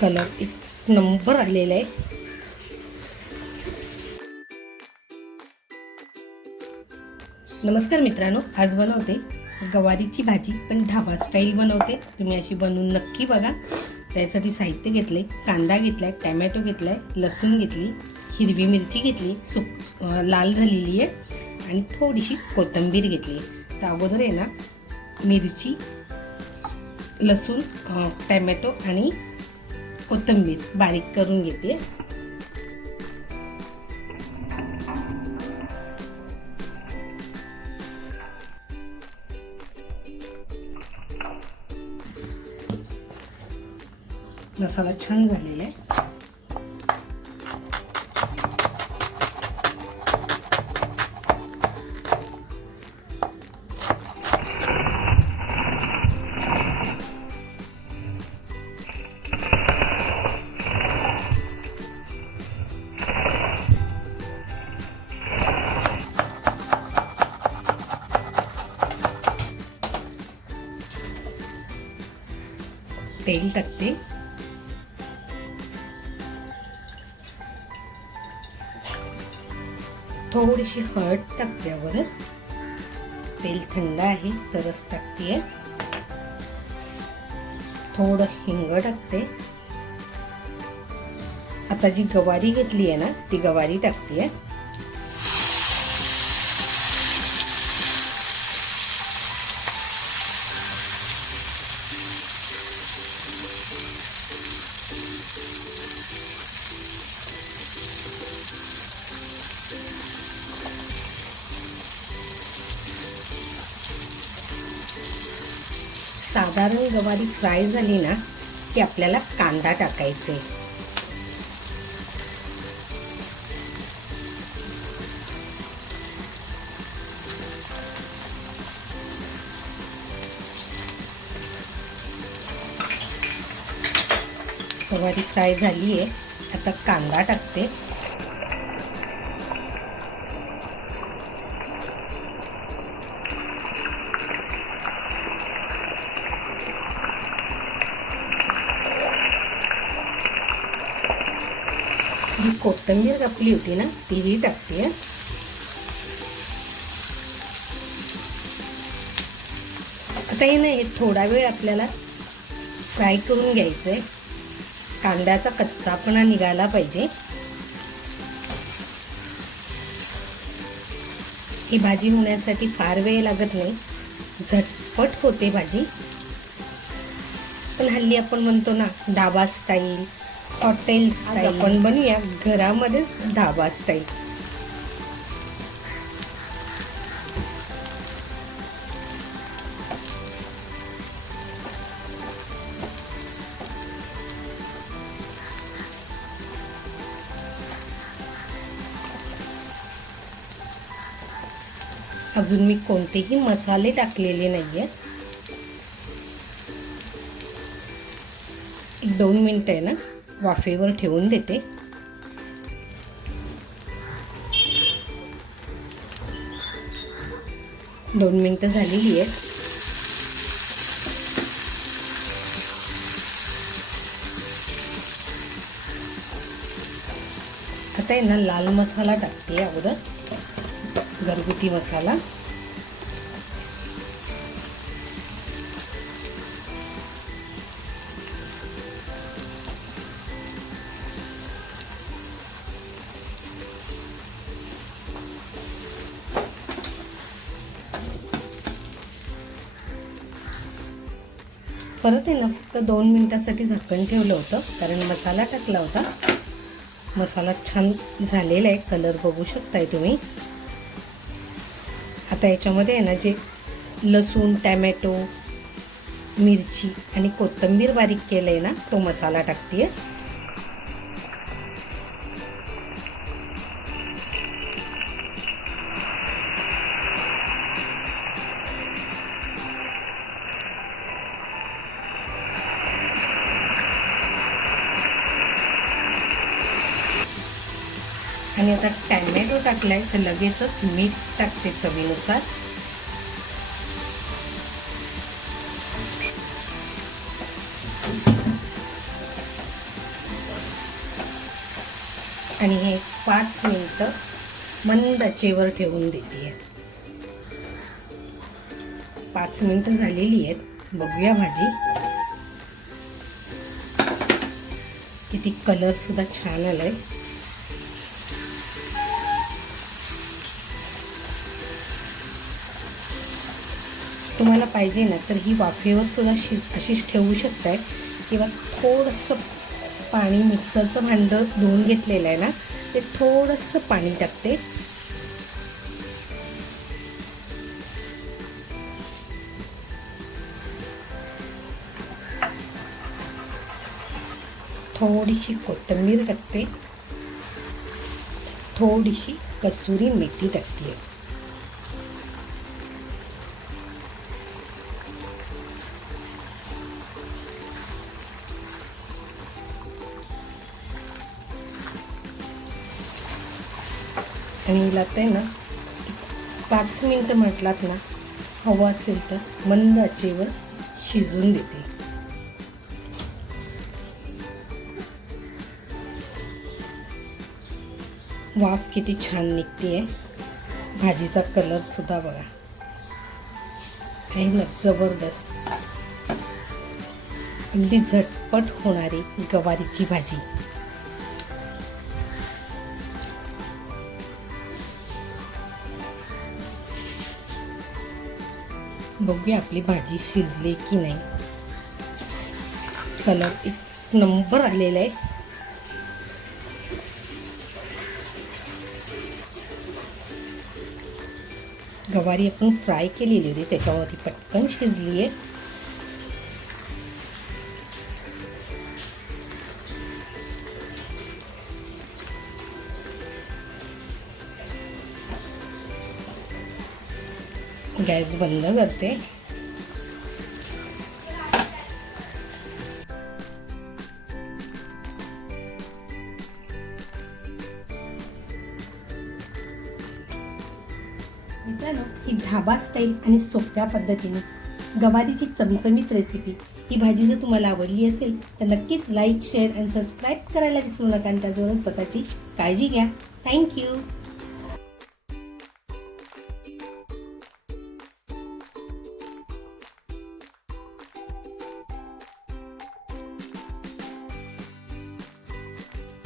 Colour एक number आलेला आहे. नमस्कार मित्रांनो आज बनवते गवारीची भाजी पण ढाबा स्टाईल बनवते. तुम्ही अशी बनवून नक्की बघा. त्यासाठी साहित्य घेतले कांदा घेतलाय टॅमॅटो घेतलाय लसूण घेतली हिरवी मिरची घेतली सुक लाल झालेली आहे आणि थोडीशी कोथिंबीर घेतली तर अगोदर आहे ना मिरची लसूण टॅमॅटो आणि कोथिंबीर बारीक करून घेते. मसाला छान झालेला आहे. तेल टाकते. थोडीशी हळद टाकते अगोदर. तेल थंड आहे तरच टाकते. थोडं हिंग टाकते. आता जी गवारी घेतली आहे ना ती गवारी टाकते. साधारण गवारी फ्राय झाली ना की आपल्याला कांदा टाकायचे. गवारी फ्राय झाली आहे आता कांदा टाकते. जी कोथिंबीर कापली होती ना तीही टाकते. आता हे नाही थोडा वेळ आपल्याला फ्राय करून घ्यायचं आहे कांद्याचा कच्चापणा निघाला पाहिजे. ही भाजी होण्यासाठी फार वेळ लागत नाही. झटपट होते भाजी. पण हल्ली आपण म्हणतो ना धाबा स्टाईल हॉटेल स्टाईल आपण बनूया घरामध्येच धाबा स्टाईल अजून मी कोणतेही मसाले टाकलेले नाहीये. एक दोन मिनिटं आहे ना? वाफेवर ठेवून देते. दोन मिनिटं झालेली आहेत. आता आहे ना लाल मसाला टाकते अगोदर घरगुती मसाला. परत आहे ना फक्त दोन मिनटासाठी झाकण ठेवलं होतं कारण मसाला टाकला होता. मसाला छान झालेला आहे कलर बघू शकताय तुम्ही. आता याच्यामध्ये आहे ना जे लसूण टॅमॅटो मिरची आणि कोथिंबीर बारीक केलं आहे ना तो मसाला टाकते आहे आता टॅमॅटो टाकलाय तर लगेचच मीठ टाकते चवीनुसार. आणि हे पाच मिनटं मंद आचेवर ठेवून देते पाच मिनटं झालेली आहेत. बघूया भाजी. किती कलर सुद्धा छान आलाय. तुम्हाला पाहिजे ना तर ही वाफेवर सुद्धा शि अशीच ठेवू शकताय. किंवा थोडंसं पाणी मिक्सरचं भांडं धुवून घेतलेलं आहे ना ते थोडंसं पाणी टाकते. थोडीशी कोथिंबीर टाकते. थोडीशी कसुरी मेथी टाकते. आणि लागतं ते ना पाच मिनटं म्हटलात ना हवं असेल तर मंद आचेवर शिजवून देते. वाफ किती छान निघते आहे भाजीचा कलर सुद्धा बघा. आहे ना जबरदस्त. अगदी झटपट होणारी गवारीची भाजी. बघूया आपली भाजी शिजली की नाही. कलर एक नंबर आलेला आहे. गवारी आपण फ्राय केलेली होती त्याच्यावरती पटकन शिजली आहे. गॅस बंद करते. मित्रांनो ही धाबा स्टाईल आणि सोप्या पद्धतीने गवारीची चमचमीत रेसिपी ही भाजी जर तुम्हाला आवडली असेल तर नक्कीच लाईक शेअर आणि सबस्क्राईब करायला विसरू नका आणि त्याचबरोबर स्वतःची काळजी घ्या. थँक्यू